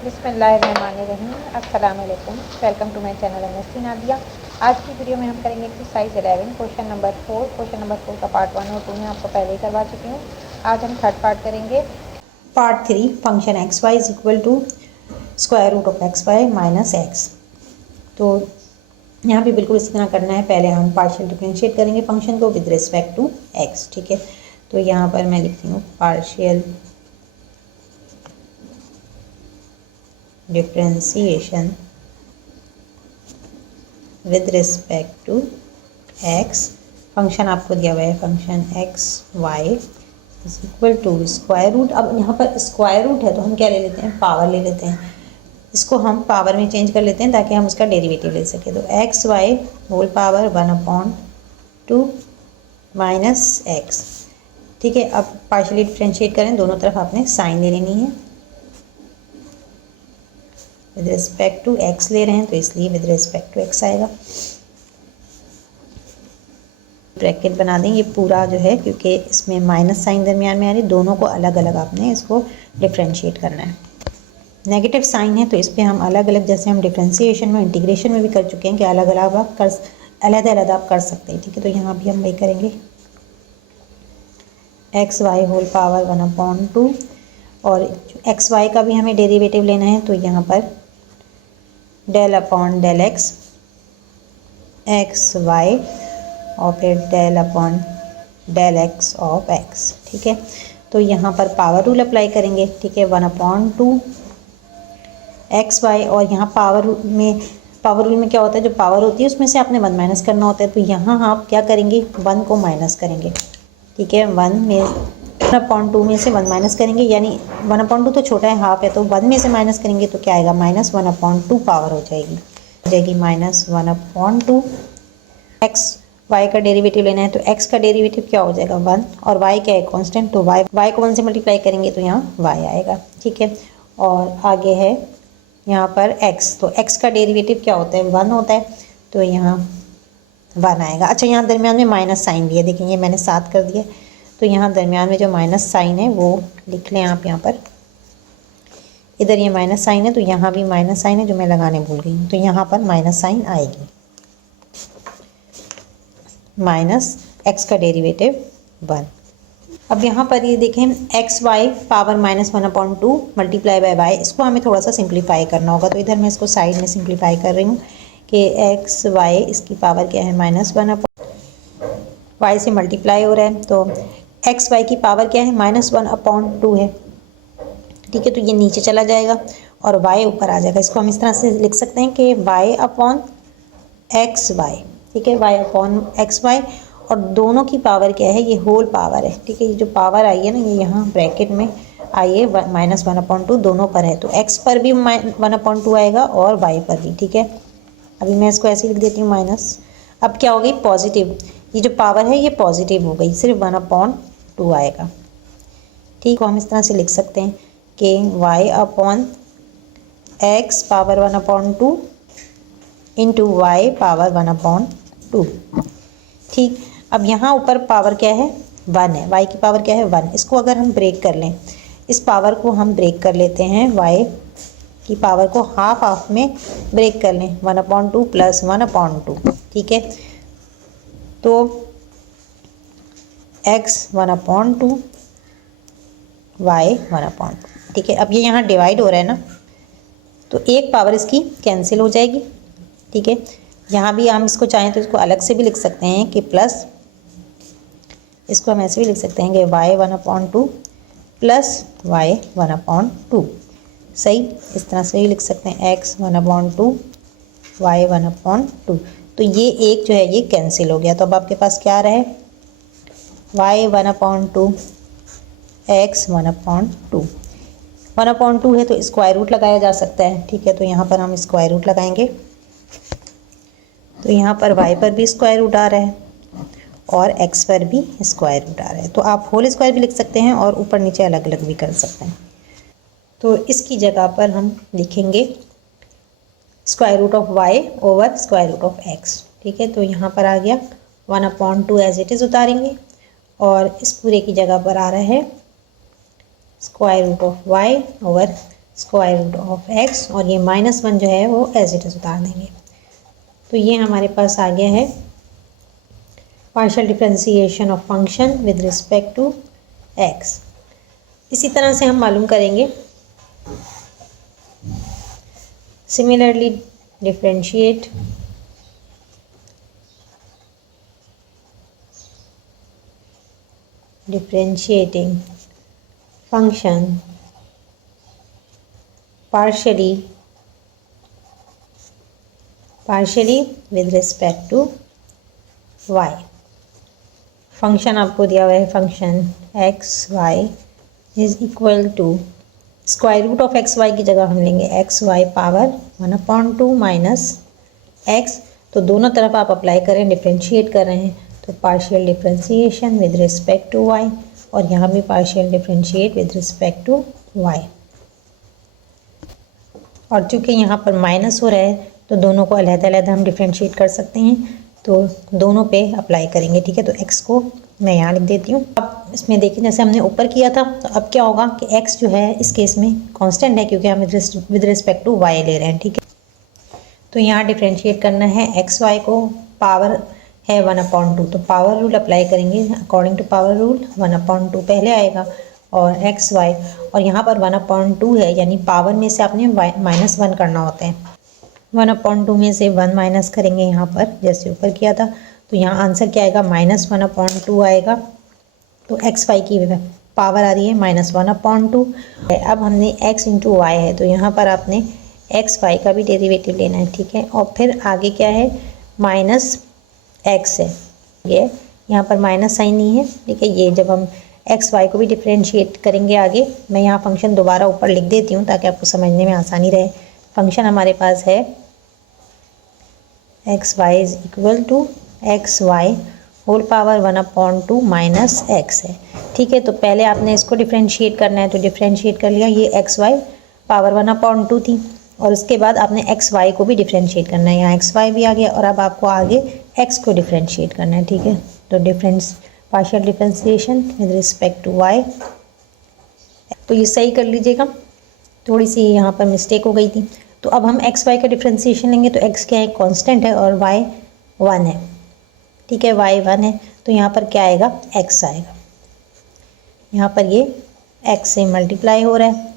बिस्मिल्लाहिर्रहमानिर्रहीम। अस्सलाम वालेकुम। Welcome to my channel MSc Nadia. आज की वीडियो में हम करेंगे exercise 11 question number 4। Question number 4 का पार्ट 1 और 2 में आपको पहले ही करवा चुकी हूँ। आज हम थर्ड पार्ट करेंगे। Part 3 function x Y is equal to square root of x Y minus x. तो यहाँ भी बिल्कुल इसी तरह करना है। पहले हम पार्शियल डिफरेंशिएट करेंगे फंक्शन को विद रिस्पेक्ट टू एक्स। ठीक है, तो यहाँ पर मैं लिखती हूँ partial differentiation with respect to x. Function आपको दिया हुआ है function x Y is equal to square root. अब यहाँ पर स्क्वायर रूट है तो हम क्या ले लेते हैं, पावर ले लेते हैं। इसको हम पावर में चेंज कर लेते हैं ताकि हम उसका डेरिवेटिव ले सकें। तो x y whole power 1/2 minus x. ठीक है, अब पार्शियली डिफरेंशिएट करें, दोनों तरफ आपने साइन ले लेनी है। विद रिस्पेक्ट टू एक्स ले रहे हैं तो इसलिए विद रिस्पेक्ट टू एक्स आएगा। ब्रैकेट बना दें ये पूरा जो है, क्योंकि इसमें माइनस साइन दरमियान में आ रही, दोनों को अलग अलग आपने इसको डिफरेंशिएट करना है। नेगेटिव साइन है तो इस पर हम अलग अलग, जैसे हम डिफरेंशिएशन में इंटीग्रेशन में भी कर चुके हैं कि अलग अलग आप कर अलग आप कर सकते हैं। ठीक है, तो यहाँ भी हम वही करेंगे। एक्स वाई होल पावर 1/2 और एक्स वाई का भी हमें डेरिवेटिव लेना है, तो यहाँ पर del upon del x x y और फिर del upon del x of x. ठीक है, तो यहाँ पर पावर रूल अप्लाई करेंगे। ठीक है, 1/2 एक्स वाई, और यहाँ पावर रूल में क्या होता है, जो पावर होती है उसमें से आपने 1 माइनस करना होता है। तो यहाँ आप क्या करेंगे, 1 को माइनस करेंगे। ठीक है, 1/2 में से 1 माइनस करेंगे, यानी 1/2 तो छोटा है, हाफ है, तो 1 में से माइनस करेंगे तो क्या आएगा, -1/2 पावर हो जाएगी -1/2। एक्स वाई का डेरिवेटिव लेना है तो एक्स का डेरिवेटिव क्या हो जाएगा 1, और वाई क्या है कांस्टेंट, तो वाई को 1 से मल्टीप्लाई करेंगे तो यहाँ वाई आएगा। ठीक है, और आगे है यहाँ पर एक्स, तो एक्स का डेरिवेटिव क्या होता है 1 होता है, तो यहाँ 1 आएगा। अच्छा, यहाँ दरमियान में माइनस साइन भी है, देखिए ये मैंने 7 कर दिया, तो यहाँ दरमियान में जो माइनस साइन है वो लिख लें आप। यहाँ पर इधर ये माइनस साइन है तो यहाँ भी माइनस साइन है जो मैं लगाने भूल गई हूँ, तो यहाँ पर माइनस साइन आएगी। माइनस एक्स का डेरिवेटिव 1। अब यहाँ पर ये देखें x y power -1/2 multiply by y, इसको हमें थोड़ा सा सिंप्लीफाई करना होगा। तो इधर मैं इसको साइड में सिंप्लीफाई कर रही हूँ कि एक्स वाई इसकी पावर क्या है -1 वाई से मल्टीप्लाई हो रहा है, तो एक्स वाई की पावर क्या है -1/2 है। ठीक है, तो ये नीचे चला जाएगा और वाई ऊपर आ जाएगा। इसको हम इस तरह से लिख सकते हैं कि वाई अपॉन एक्स वाई। ठीक है, वाई अपॉन एक्स वाई, और दोनों की पावर क्या है, ये होल पावर है। ठीक है, ये जो पावर आई है ना, ये यहाँ ब्रैकेट में आई है -1/2 दोनों पर है, तो एक्स पर भी 1/2 आएगा और वाई पर भी। ठीक है, अभी मैं इसको ऐसे लिख देती हूँ माइनस। अब क्या हो गई, पॉजिटिव, ये जो पावर है ये पॉजिटिव हो गई, सिर्फ 1/2 आएगा। ठीक है, हम इस तरह से लिख सकते हैं कि y upon x power 1/2 into y power 1/2। ठीक, अब यहाँ ऊपर पावर क्या है 1 है, वाई की पावर क्या है 1। इसको अगर हम ब्रेक कर लें, इस पावर को हम ब्रेक कर लेते हैं, वाई की पावर को हाफ में ब्रेक कर लें, 1/2 प्लस 1/2। ठीक है, तो x 1/2 y 1/2। ठीक है, अब ये यहाँ डिवाइड हो रहा है ना, तो एक पावर इसकी कैंसिल हो जाएगी। ठीक है, यहाँ भी हम इसको चाहें तो इसको अलग से भी लिख सकते हैं कि प्लस, इसको हम ऐसे भी लिख सकते हैं कि y 1/2 प्लस y 1/2। सही, इस तरह से भी लिख सकते हैं x 1/2 y 1/2। तो ये एक जो है ये कैंसिल हो गया, तो अब आपके पास क्या रहे, y 1/2 x 1/2। 1/2 है तो स्क्वायर रूट लगाया जा सकता है। ठीक है, तो यहाँ पर हम स्क्वायर रूट लगाएंगे, तो यहाँ पर y पर भी स्क्वायर रूट आ रहा है और x पर भी स्क्वायर रूट आ रहा है। तो आप होल स्क्वायर भी लिख सकते हैं और ऊपर नीचे अलग अलग भी कर सकते हैं। तो इसकी जगह पर हम लिखेंगे square root of y over square root of x। ठीक है, तो यहाँ पर आ गया 1/2 एज इट इज़ उतारेंगे, और इस पूरे की जगह पर आ रहा है square root of y over square root of x, और ये -1 जो है वो एज इट इज उतार देंगे। तो ये हमारे पास आ गया है partial differentiation of function with respect to x. इसी तरह से हम मालूम करेंगे similarly differentiating function partially with respect to y। फंक्शन आपको दिया हुआ है, function x Y is equal to square root of x y की जगह हम लेंगे x y power 1/2 minus x. तो दोनों तरफ आप अप्लाई करें, डिफ्रेंशिएट कर रहे हैं तो partial differentiation with respect to y, और यहाँ भी partial differentiate with respect to y. और चूँकि यहाँ पर माइनस हो रहा है तो दोनों को अलग-अलग हम डिफ्रेंशिएट कर सकते हैं, तो दोनों पे अप्लाई करेंगे। ठीक है, तो x को मैं यहाँ लिख देती हूँ। अब इसमें देखिए जैसे हमने ऊपर किया था, तो अब क्या होगा कि x जो है इस केस में कांस्टेंट है क्योंकि हम विद रिस्पेक्ट टू y ले रहे हैं। ठीक है, तो यहाँ डिफ्रेंशिएट करना है एक्स वाई को, पावर है 1/2, तो पावर रूल अप्लाई करेंगे। अकॉर्डिंग टू पावर रूल 1/2 पहले आएगा और एक्स वाई, और यहाँ पर 1/2 है यानी पावर में से आपने -1 करना होता है। 1/2 में से 1 माइनस करेंगे यहाँ पर जैसे ऊपर किया था, तो यहाँ आंसर क्या आएगा -1/2 आएगा। तो एक्स वाई की पावर आ रही है -1/2। अब हमने x इंटू वाई है, तो यहाँ पर आपने एक्स वाई का भी डेरिवेटिव लेना है। ठीक है, और फिर आगे क्या है -x है, ये यहाँ पर माइनस साइन नहीं है। ठीक है, ये जब हम एक्स वाई को भी डिफ्रेंशिएट करेंगे आगे, मैं यहाँ फंक्शन दोबारा ऊपर लिख देती हूँ ताकि आपको समझने में आसानी रहे। फंक्शन हमारे पास है x Y is equal to x y whole power 1/2 minus x है। ठीक है, तो पहले आपने इसको डिफ्रेंशिएट करना है, तो डिफ्रेंशिएट कर लिया, ये एक्स वाई पावर 1/2 थी, और उसके बाद आपने एक्स वाई को भी डिफ्रेंशिएट करना है। यहाँ एक्स वाई भी आ गया, और अब आपको आगे एक्स को डिफ्रेंशिएट करना है। ठीक है, तो partial differentiation with respect to y. तो ये सही कर लीजिएगा, थोड़ी सी यहाँ पर मिस्टेक हो गई थी। तो अब हम एक्स वाई का डिफ्रेंशिएशन लेंगे, तो एक्स क्या है, कांस्टेंट है, और वाई 1 है। ठीक है, वाई 1 है, तो यहाँ पर क्या आएगा, एक्स आएगा। यहाँ पर ये एक्स से मल्टीप्लाई हो रहा है,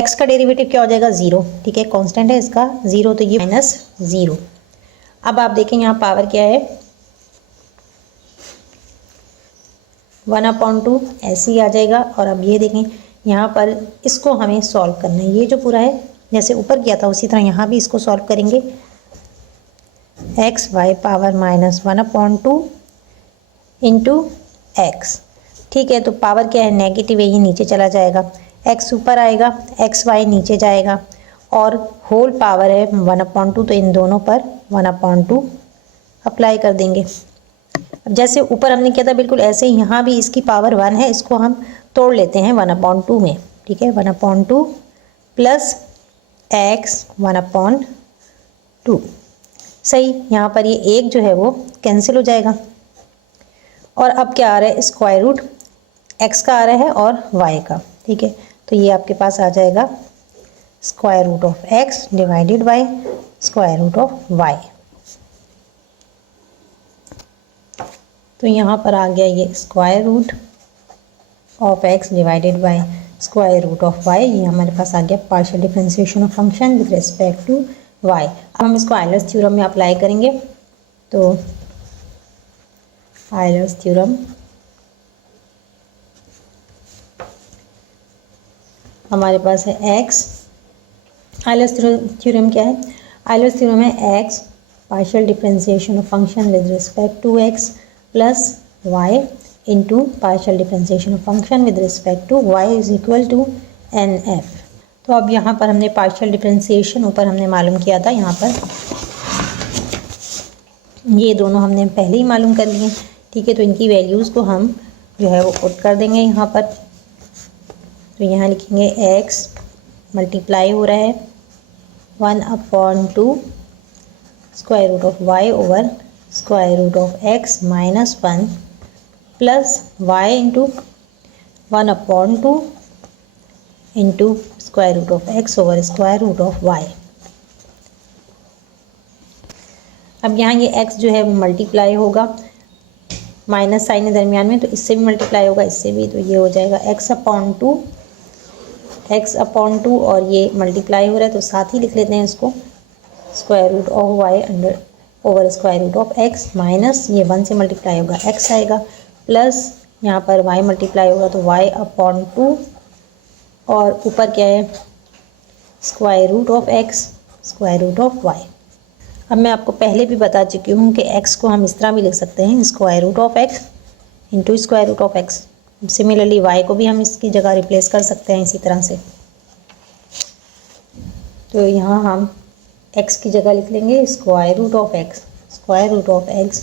एक्स का डेरिवेटिव क्या हो जाएगा, 0। ठीक है, कांस्टेंट है इसका 0, तो ये -0। अब आप देखें यहाँ पावर क्या है 1/2 ऐसे ही आ जाएगा। और अब ये देखें यहाँ पर इसको हमें सॉल्व करना है, ये जो पूरा है जैसे ऊपर किया था उसी तरह यहाँ भी इसको सॉल्व करेंगे। X y power -1/2 into x. ठीक है, तो पावर क्या है, नेगेटिव है, ये नीचे चला जाएगा, एक्स ऊपर आएगा, एक्स वाई नीचे जाएगा, और होल पावर है 1/2, तो इन दोनों पर 1/2 अप्लाई कर देंगे। अब जैसे ऊपर हमने किया था बिल्कुल ऐसे ही यहाँ भी इसकी पावर 1 है, इसको हम तोड़ लेते हैं 1/2 में। ठीक है, 1/2 प्लस एक्स 1/2। सही, यहाँ पर ये एक जो है वो कैंसिल हो जाएगा, और अब क्या आ रहा है, स्क्वायर रूट एक्स का आ रहा है और वाई का। ठीक है, तो ये आपके पास आ जाएगा square root of x divided by square root of y. तो यहाँ पर आ गया ये square root of x divided by square root of y. ये हमारे पास आ गया partial differentiation of function with respect to y. अब हम इसको आयलर्स थ्योरम में अप्लाई करेंगे। तो आयलर्स थ्योरम हमारे पास है एक्स। आयलर्स थ्योरम क्या है, आयलर्स थ्योरम है x partial differentiation of function with respect to x plus y into partial differentiation of function with respect to y is equal to n f. तो अब यहाँ पर हमने पार्शियल डिफरेंशिएशन ऊपर हमने मालूम किया था, यहाँ पर ये दोनों हमने पहले ही मालूम कर लिए। ठीक है, तो इनकी वैल्यूज़ को हम जो है वो पुट कर देंगे यहाँ पर। तो यहाँ लिखेंगे एक्स मल्टीप्लाई हो रहा है 1/2 square root of y over square root of x minus 1 plus y into 1/2 into square root of x over square root of y. अब यहाँ ये x जो है वो मल्टीप्लाई होगा, माइनस साइन है दरमियान में, तो इससे भी मल्टीप्लाई होगा, इससे भी, तो ये हो जाएगा x अपॉन टू और ये मल्टीप्लाई हो रहा है तो साथ ही लिख लेते हैं इसको, square root of y under over square root of x minus ये 1 से मल्टीप्लाई होगा x आएगा, प्लस यहाँ पर y मल्टीप्लाई होगा तो y अपॉन 2 और ऊपर क्या है square root of x square root of y। अब मैं आपको पहले भी बता चुकी हूँ कि x को हम इस तरह भी लिख सकते हैं, square root of x into square root of x। Similarly y को भी हम इसकी जगह रिप्लेस कर सकते हैं इसी तरह से। तो यहाँ हम x की जगह लिख लेंगे square root of x square root of x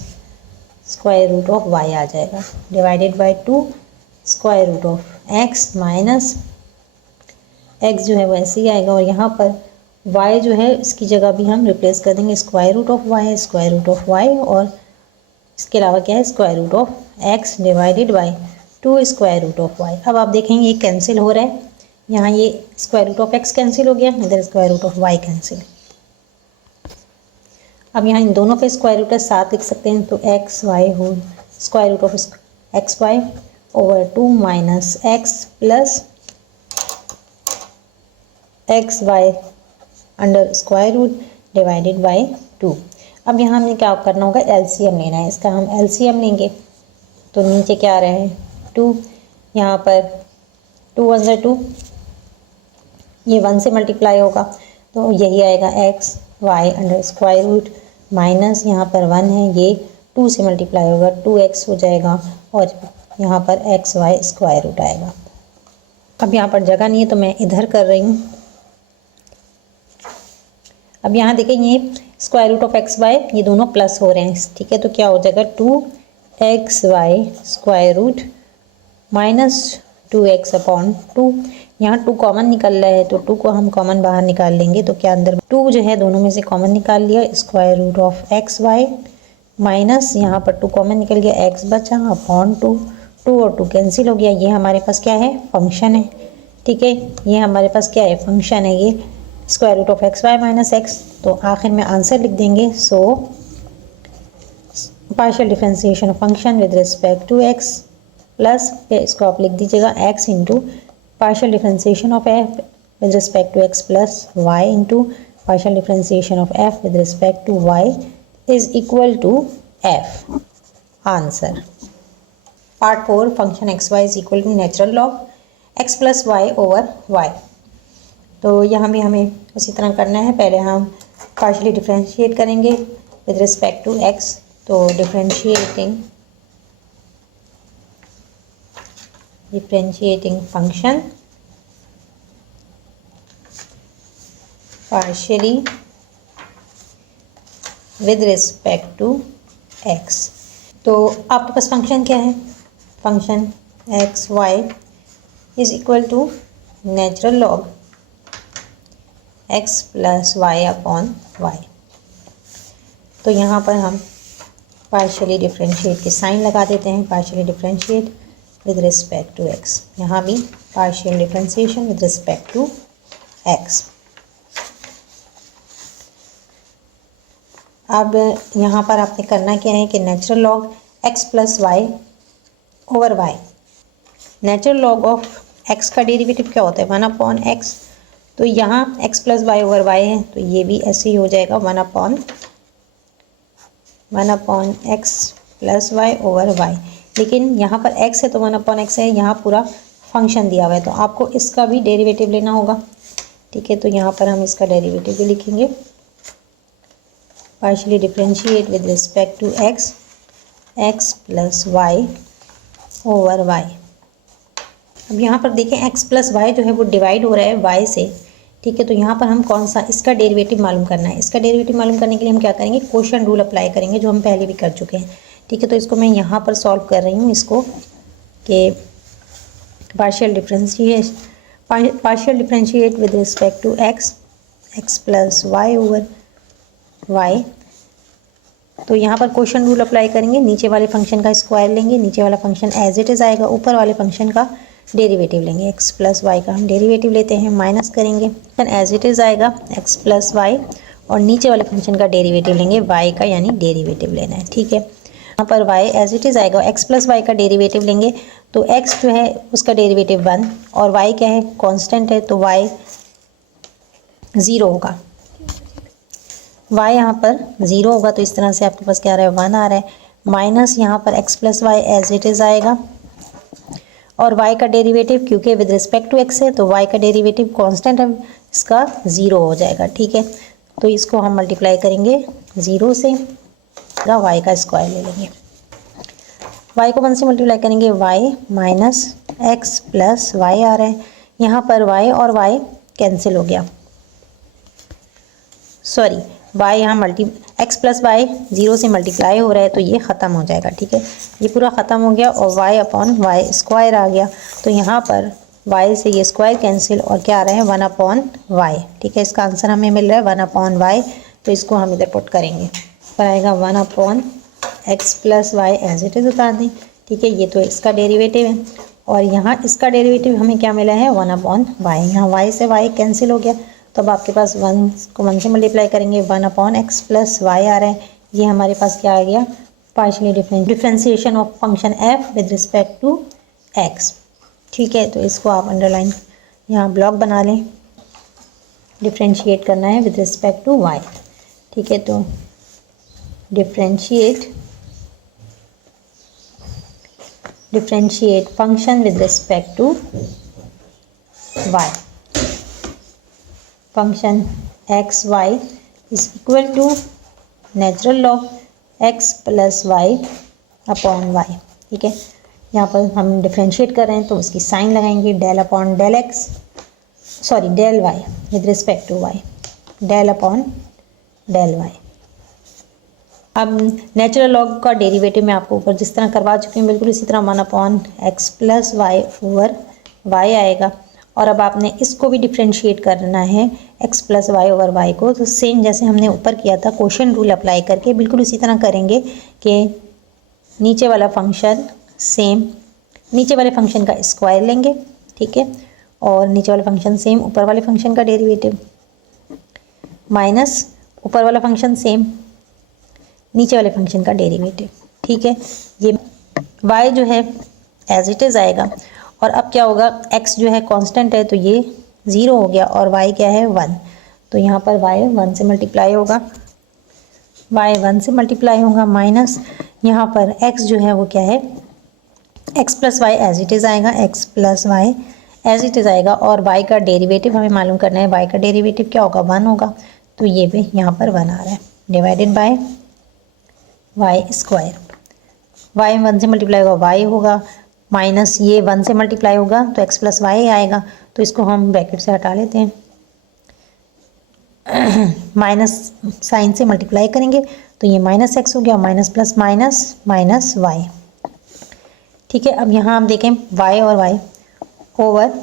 square root of y आ जाएगा, divided by 2 square root of x minus x जो है वो ऐसे ही आएगा, और यहाँ पर y जो है इसकी जगह भी हम रिप्लेस कर देंगे square root of y square root of y, और इसके अलावा क्या है square root of x divided by 2 square root of y। अब आप देखेंगे ये कैंसिल हो रहा है, यहाँ ये square root of x cancel हो गया, इधर square root of y cancel. अब यहाँ इन दोनों पे स्क्वायर रूट है साथ लिख सकते हैं, तो एक्स वाई हो square root of x y over 2 minus x plus x y under square root divided by 2। अब यहाँ हमें क्या करना होगा, एलसीएम लेना है, इसका हम एलसीएम लेंगे तो नीचे क्या आ रहा है 2, यहाँ पर 2 1 2, ये 1 से मल्टीप्लाई होगा तो यही आएगा x y under square root minus यहाँ पर 1 है, ये 2 से मल्टीप्लाई होगा 2x हो जाएगा, और यहाँ पर एक्स वाई स्क्वायर रूट आएगा। अब यहाँ पर जगह नहीं है तो मैं इधर कर रही हूँ। अब यहाँ देखें ये square root of x y ये दोनों प्लस हो रहे हैं, ठीक है, तो क्या हो जाएगा 2x y square root minus 2x upon 2। यहाँ 2 कॉमन निकल रहा है तो 2 को हम कॉमन बाहर निकाल लेंगे, तो क्या अंदर 2 जो है दोनों में से कॉमन निकाल लिया, square root of x Y minus यहाँ पर 2 कॉमन निकल गया, x बचा अपॉन 2, 2 और 2 कैंसिल हो गया। ये हमारे पास क्या है फंक्शन है, ठीक है, ये हमारे पास क्या है फंक्शन है, ये square root of x Y minus x. तो आखिर में आंसर लिख देंगे, so partial differentiation of function with respect to x plus इसको आप लिख दीजिएगा x into partial differentiation of f with respect to x plus y into partial differentiation of f with respect to y is equal to f। Answer part 4 function x Y is equal to natural log x plus y over y। तो यहाँ भी हमें उसी तरह करना है, पहले हम पार्शियली डिफरेंशिएट करेंगे विद रिस्पेक्ट टू x, तो differentiating function partially with respect to x। तो आपके पास फंक्शन क्या है, function x Y is equal to natural log x plus y upon y. तो यहाँ पर हम पार्शियली डिफरेंशिएट के साइन लगा देते हैं, partially differentiate with respect to x, यहाँ भी partial differentiation with respect to x। अब यहाँ पर आपने करना क्या है कि natural log x plus y over y, natural log of x का डेरिवेटिव क्या होता है 1 अपॉन एक्स, तो यहाँ x plus y over y है तो ये भी ऐसे ही हो जाएगा 1 upon x plus y over y. लेकिन यहाँ पर x है तो 1 अपॉन एक्स है, यहाँ पूरा फंक्शन दिया हुआ है तो आपको इसका भी डेरिवेटिव लेना होगा, ठीक है, तो यहाँ पर हम इसका डेरिवेटिव भी लिखेंगे, partially differentiate with respect to x plus y over y. अब यहाँ पर देखें x प्लस वाई जो है वो डिवाइड हो रहा है y से, ठीक है, तो यहाँ पर हम कौन सा इसका डेरिवेटिव मालूम करना है। इसका डेरिवेटिव मालूम करने के लिए हम क्या करेंगे, क्वोशिएंट रूल अप्लाई करेंगे जो हम पहले भी कर चुके हैं, ठीक है। तो इसको मैं यहाँ पर सॉल्व कर रही हूँ इसको कि partial differentiate with respect to x plus y over y। तो यहाँ पर क्वोशिएंट रूल अप्लाई करेंगे, नीचे वाले फंक्शन का स्क्वायर लेंगे, नीचे वाला फंक्शन एज इट इज़ आएगा, ऊपर वाले फंक्शन का डेरिवेटिव लेंगे, x प्लस वाई का हम डेरिवेटिव लेते हैं, माइनस करेंगे, फिर एज इट इज़ आएगा x प्लस वाई, और नीचे वाले फंक्शन का डेरिवेटिव लेंगे y का, यानी डेरिवेटिव लेना है। ठीक है, यहाँ पर y एज इट इज़ आएगा, x प्लस वाई का डेरिवेटिव लेंगे तो x जो है उसका डेरिवेटिव 1 और y क्या है, कांस्टेंट है, तो y 0 होगा। y यहाँ पर 0 होगा, तो इस तरह से आपके पास क्या आ रहा है, 1 आ रहा है, माइनस यहाँ पर x plus y as it is आएगा, और y का डेरिवेटिव क्योंकि विद रिस्पेक्ट टू x है तो y का डेरिवेटिव कांस्टेंट है, इसका 0 हो जाएगा। ठीक है, तो इसको हम मल्टीप्लाई करेंगे 0 से, y का स्क्वायर ले लेंगे, y को 1 से मल्टीप्लाई करेंगे, y minus x plus Y आ रहा है, यहाँ पर y और y कैंसिल हो गया, सॉरी y यहाँ x प्लस वाई 0 से मल्टीप्लाई हो रहा है तो ये ख़त्म हो जाएगा। ठीक है, ये पूरा ख़त्म हो गया और y अपॉन वाई स्क्वायर आ गया, तो यहाँ पर y से ये स्क्वायर कैंसिल और क्या आ रहा है, 1 अपॉन वाई। ठीक है, इसका आंसर हमें मिल रहा है 1 अपॉन वाई, तो इसको हम इधर पुट करेंगे, पर आएगा 1 upon x plus y as it is उतार दें। ठीक है, ये तो इसका डेरिवेटिव है और यहाँ इसका डेरिवेटिव हमें क्या मिला है, 1 अपॉन वाई, यहाँ y से y कैंसिल हो गया, तो अब आपके पास 1 को 1 से मल्टीप्लाई करेंगे, 1 अपॉन एक्स प्लस वाई आ रहा है, ये हमारे पास क्या आ गया, partially differentiation of function f with respect to x। ठीक है, तो इसको आप अंडरलाइन यहाँ ब्लॉक बना लें, डिफरेंशिएट करना है विद रिस्पेक्ट टू y। ठीक है, तो differentiate function with respect to y, function x Y is equal to natural log x plus y upon y. ठीक है, यहाँ पर हम डिफ्रेंशिएट कर रहे हैं तो उसकी साइन लगाएंगे, del upon del x, sorry del y with respect to y, del upon del y. अब नेचुरल लॉग का डेरिवेटिव मैं आपको ऊपर जिस तरह करवा चुकी हूँ बिल्कुल इसी तरह 1 upon x plus y over y आएगा, और अब आपने इसको भी डिफ्रेंशिएट करना है x plus y over y को, तो सेम जैसे हमने ऊपर किया था क्वोशिएंट रूल अप्लाई करके बिल्कुल इसी तरह करेंगे कि नीचे वाला फंक्शन सेम, नीचे वाले फंक्शन का स्क्वायर लेंगे। ठीक है, और नीचे वाला फंक्शन सेम ऊपर वाले फंक्शन का डेरिवेटिव, माइनस ऊपर वाला फंक्शन सेम नीचे वाले फंक्शन का डेरिवेटिव। ठीक है, ये y जो है एज इट इज़ आएगा, और अब क्या होगा, x जो है कांस्टेंट है तो ये 0 हो गया और y क्या है 1, तो यहाँ पर y 1 से मल्टीप्लाई होगा, y 1 से मल्टीप्लाई होगा, माइनस यहाँ पर x जो है वो क्या है, x plus y as it is आएगा, x plus y as it is आएगा, और y का डेरिवेटिव हमें मालूम करना है, y का डेरिवेटिव क्या होगा, 1 होगा, तो ये भी यहाँ पर 1 आ रहा है, divided by y square, y 1 से मल्टीप्लाई होगा y होगा, माइनस ये 1 से मल्टीप्लाई होगा तो x प्लस वाई आएगा, तो इसको हम ब्रैकेट से हटा लेते हैं, माइनस साइन से मल्टीप्लाई करेंगे तो ये माइनस एक्स हो गया, minus plus minus minus y. ठीक है, अब यहाँ हम देखें y और y ओवर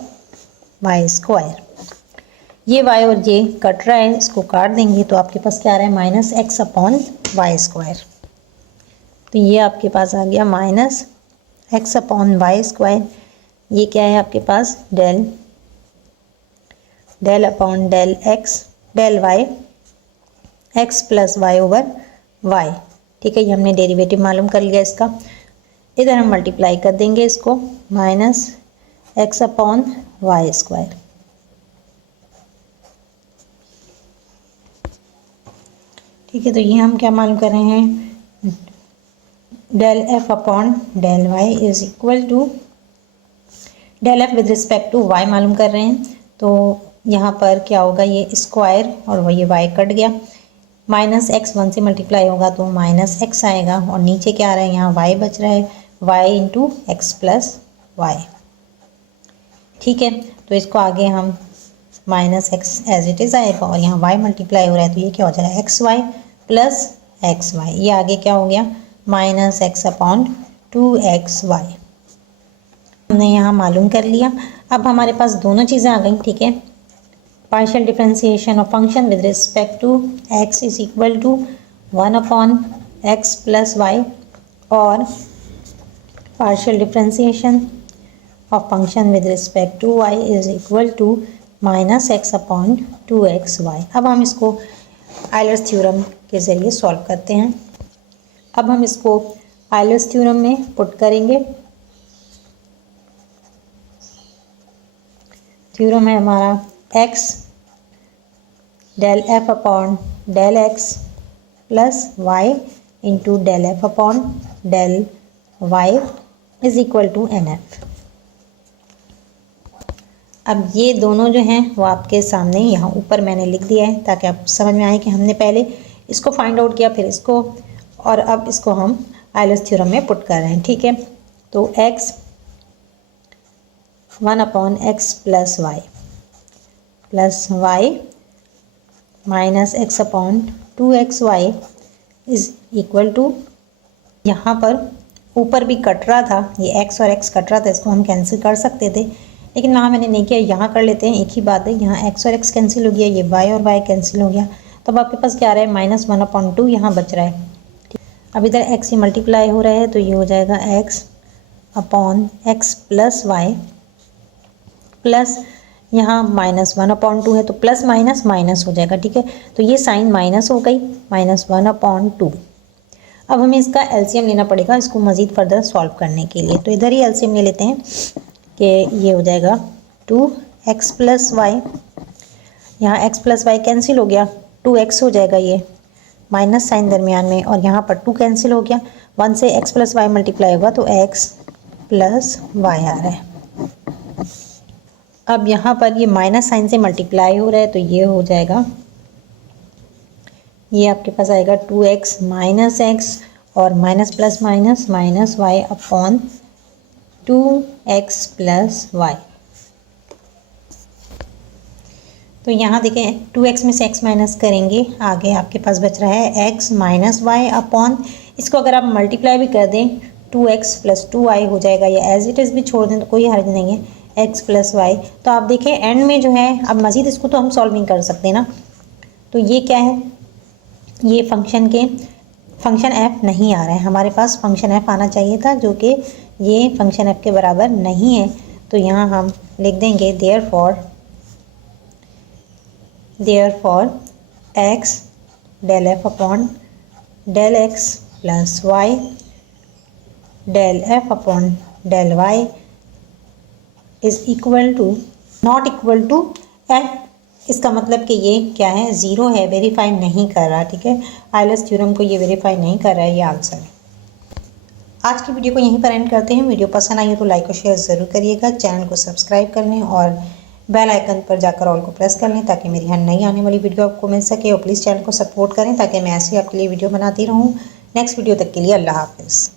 वाई स्क्वायर, ये y और ये कट रहा है, इसको काट देंगे तो आपके पास क्या आ रहा है, minus x upon y square, तो ये आपके पास आ गया minus x upon y square, ये क्या है आपके पास, del del upon del x del y x plus y over y. ठीक है, ये हमने डेरिवेटिव मालूम कर लिया इसका, इधर हम मल्टीप्लाई कर देंगे इसको, minus x upon y square. ठीक है, तो ये हम क्या मालूम कर रहे हैं, del f upon del y is equal to del f with respect to y मालूम कर रहे हैं, तो यहाँ पर क्या होगा, ये स्क्वायर और वो ये वाई कट गया, माइनस एक्स 1 से मल्टीप्लाई होगा तो माइनस एक्स आएगा, और नीचे क्या आ रहा है, यहाँ वाई बच रहा है, y into x plus y. ठीक है, तो इसको आगे हम minus x as it is आएगा, और यहाँ वाई मल्टीप्लाई हो रहा है तो ये क्या हो जाएगा, x y plus x y, ये आगे क्या हो गया, minus x upon 2x Y, हमने यहाँ मालूम कर लिया। अब हमारे पास दोनों चीज़ें आ गई। ठीक है, partial differentiation of function with respect to x is equal to 1 upon x plus y, और partial differentiation of function with respect to y is equal to minus x upon 2xy। अब हम इसको आयलर्स थ्योरम के ज़रिए solve करते हैं। अब हम इसको आयलर्स थ्योरम में पुट करेंगे। थ्योरम है हमारा x del f upon del x plus y into del f upon del y is equal to n f. अब ये दोनों जो हैं वो आपके सामने यहाँ ऊपर मैंने लिख दिया है ताकि आप समझ में आए कि हमने पहले इसको फाइंड आउट किया, फिर इसको, और अब इसको हम आयलर्स थ्योरम में पुट कर रहे हैं। ठीक है, तो x 1 upon x plus y minus x upon 2xy is equal to, यहाँ पर ऊपर भी कट रहा था, ये x और x कट रहा था, इसको हम कैंसिल कर सकते थे, लेकिन यहाँ मैंने नहीं किया। यहाँ कर लेते हैं, एक ही बात है, यहाँ x और x कैंसिल हो गया, ये y और y कैंसिल हो गया, तो अब आपके पास क्या आ रहा है, माइनस 1 अपॉन 2 यहाँ बच रहा है। अब इधर x ही मल्टीप्लाई हो रहा है, तो ये हो जाएगा x upon x plus y plus यहाँ माइनस 1 अपॉन 2 है, तो प्लस माइनस माइनस हो जाएगा। ठीक है, तो ये साइन माइनस हो गई, माइनस 1 अपॉन 2। अब हमें इसका एलसीएम लेना पड़ेगा इसको मज़ीद फर्दर सॉल्व करने के लिए, तो इधर ही एलसीएम ले लेते हैं कि ये हो जाएगा 2x प्लस वाई, यहाँ x प्लस वाई कैंसिल हो गया, 2x हो जाएगा, ये माइनस साइन दरमियान में, और यहाँ पर 2 कैंसिल हो गया, 1 से x प्लस वाई मल्टीप्लाई होगा तो x प्लस वाई आ रहा है। अब यहाँ पर ये माइनस साइन से मल्टीप्लाई हो रहा है, तो ये हो जाएगा, ये आपके पास आएगा 2x माइनस एक्स और minus plus minus minus y upon 2x plus y. तो यहाँ देखें 2x में से x माइनस करेंगे, आगे आपके पास बच रहा है x माइनस वाई अपॉन, इसको अगर आप मल्टीप्लाई भी कर दें 2x प्लस 2y हो जाएगा, या एज इट इज़ भी छोड़ दें तो कोई हर्ज नहीं है, x प्लस वाई। तो आप देखें एंड में जो है, अब मज़ीद इसको तो हम सॉल्विंग कर सकते हैं ना, तो ये क्या है, ये फंक्शन f नहीं आ रहा है हमारे पास, फंक्शन f आना चाहिए था, जो कि ये फंक्शन f के बराबर नहीं है। तो यहाँ हम लिख देंगे therefore x del f upon del x plus y del f upon del y is equal to not equal to f। इसका मतलब कि ये क्या है, ज़ीरो है, वेरीफाई नहीं कर रहा। ठीक है, आयलर्स थ्योरम को ये वेरीफाई नहीं कर रहा है, ये आंसर है। आज की वीडियो को यहीं पर एंड करते हैं। वीडियो पसंद आई हो तो लाइक और शेयर ज़रूर करिएगा, चैनल को सब्सक्राइब कर लें और बेल आइकन पर जाकर ऑल को प्रेस कर लें ताकि मेरी हर नई आने वाली वीडियो आपको मिल सके। और प्लीज़ चैनल को सपोर्ट करें ताकि मैं ऐसे आपके लिए वीडियो बनाती रहूँ। नेक्स्ट वीडियो तक के लिए अल्लाह हाफिज़।